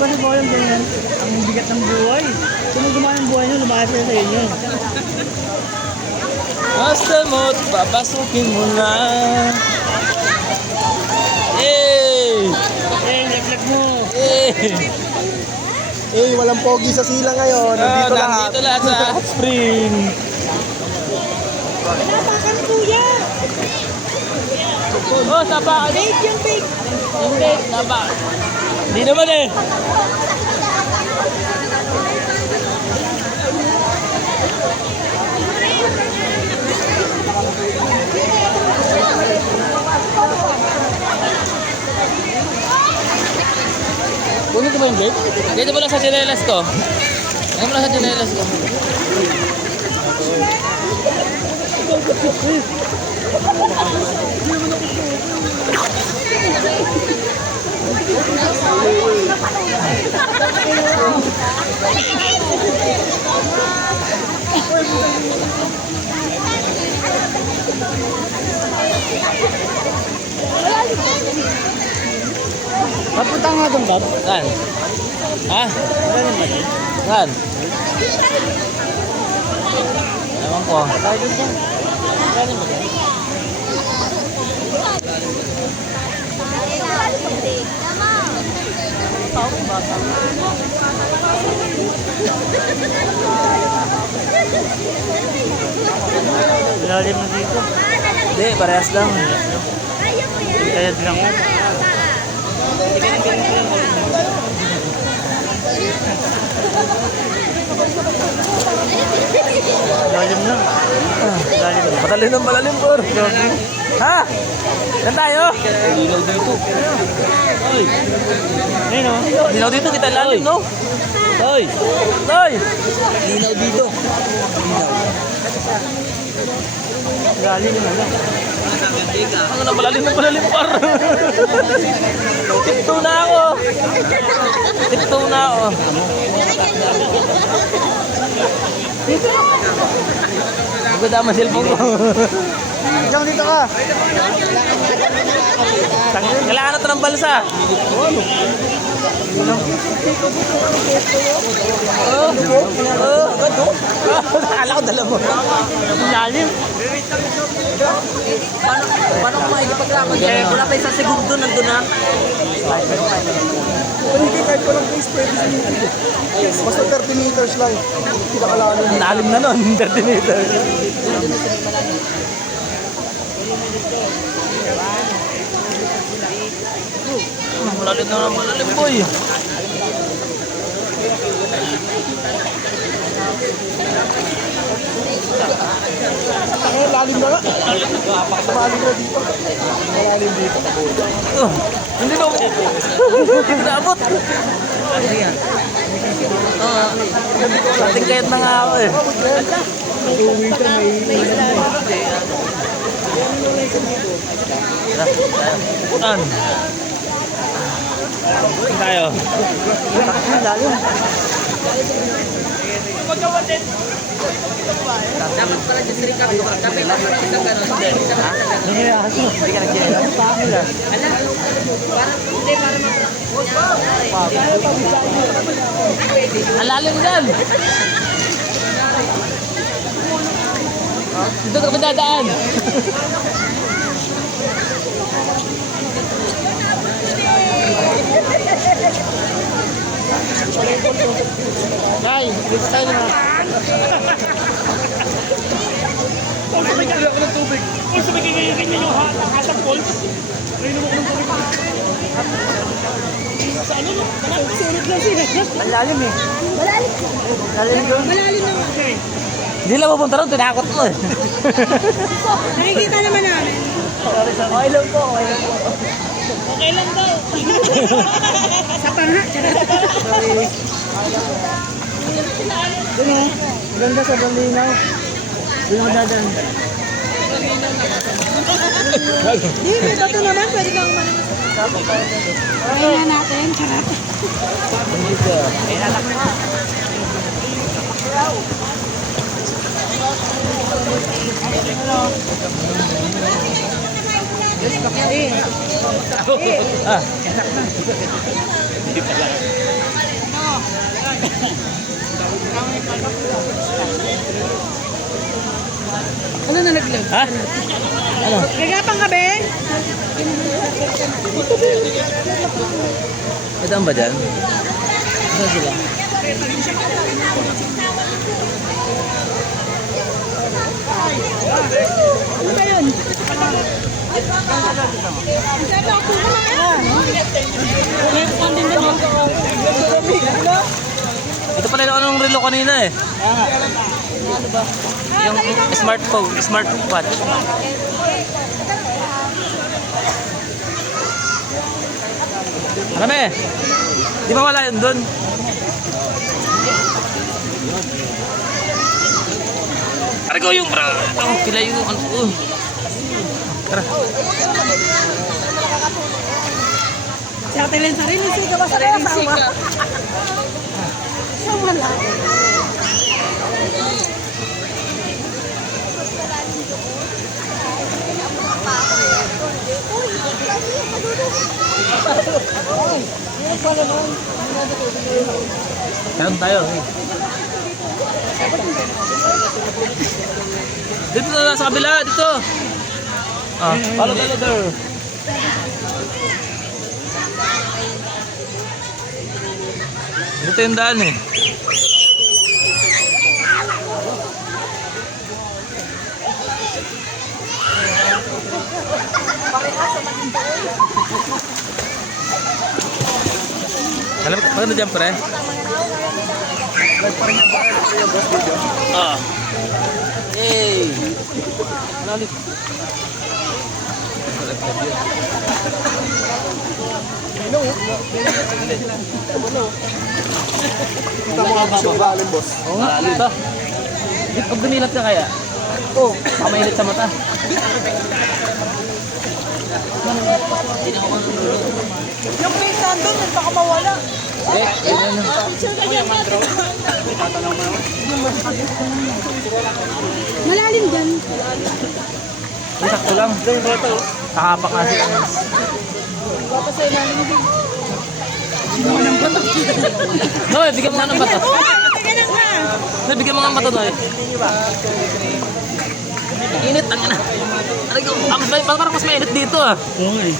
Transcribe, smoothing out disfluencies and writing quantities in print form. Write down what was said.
ba si Boyong ganyan? Ang bigat ng buhay. Kung gumawa ng buhay nyo, lumayas siya sa inyo. Basta mo't papasukin mo na. Eh! Lag mo. Walang pogi sa sila ngayon. Nandito lahat. Nandito lahat sa hot spring. Napakan kuya. Oh, tapakan. Bait yung bait. Hindi, tapakan. Hindi naman eh. Kunin ko ba yung gate? Dito mo lang sa chinelas ko. Dito mo lang sa chinelas ko. Papunta nga doon, Bob. Saan? Ha? Ganun ba yun? Saan? Ewan ko. Tayo doon siya. Ganun ba yun? Lalim na dito. Hindi, parehas lang. Kaya lang. Lalim na. Lalim na. Patalim por. Ha? Saan tayo? Linaw dito. Oy. Ayun o. Dinaw dito, kita lalim, no? Oy. Toy! Linaw dito. Lalim na lang. Ano na palalim par. Tipto na ako. Tipto na ako. Maganda ang cellphone ko. Diyan dito ka. Kailangan na ito ng balsa. Akala ko dala mo. Lalim. Paano kung makikipaglaban dyan? Wala pa isang segundo nandun na. Pwede kahit walang face, pwede sumipid. Basta 30 meters lang. Pinakalalim. Lalim na nun, 30 meters. Malalim na naman, malalim boy. Lalim na nga. Malalim na dito. Malalim dito. Hindi na hindi na abot. Ating kayat na nga ako eh. Uwi ka, may Saan? Tayo. Lalim. Dapat pala dyan si Ricardo. Dapat lang isang gano'n. Hindi na aso. Hindi ka nagkira. Paano lang? Ang lalim dyan. Dito ka pa dadaan. Ay, gusto tayo na. Kung sumigay ako ng tubig. Kung sumigay ganyan yung hasang falls. Nainom ako ng tubig. Sa ano no? Sunod lang sila. Ang lalim eh. Malalim. Lalim doon. Malalim na nga. Hindi lang pupunta ron, tinakot mo eh. Nakikita naman namin. Okay lang po, okay lang po. Okay lang daw. Sa panga. Doon o. Maganda sa Balinaw. Doon ako dadaan. Di, may bato naman. Pwede kang umalimos. Kaya natin. Charap. Yes, bakit eh. Ah. Ano na naglag? Ha? Ano? Gagapang ka, be? Madaan ba dyan? Saan sila? Ano ba yun? Sabi ako na Ito pala yung anong relo kanina eh. Yung smartphone, smartwatch. Ano eh? Di ba wala yun dun? Tara ko yung bro. Oh, pila yung ano. Tara. Siya katilan sarili sika ba sa kasawa? Siya wala. Saan tayo? Dito na sa kabila, dito. Ah, follow the ladder. Dito yung daan eh. Alam mo, maganda dyan pre? Ah. Hey! Ano ulit? Kita mo nga gusto yung lalim, boss. Oo nga, dito. Pag dumilat ka kaya? Oo. Baka mainit sa mata. Yung face nandun, baka mawala. Malalim dyan. Sakto lang. Nakapak kasi. Baka sa ilalim din. No, bigyan mo nga ng bato. Tingnan nga. No, bigyan mo nga ng bato, no. Init, ang ina. Parang mas mainit dito ah. Oo nga eh.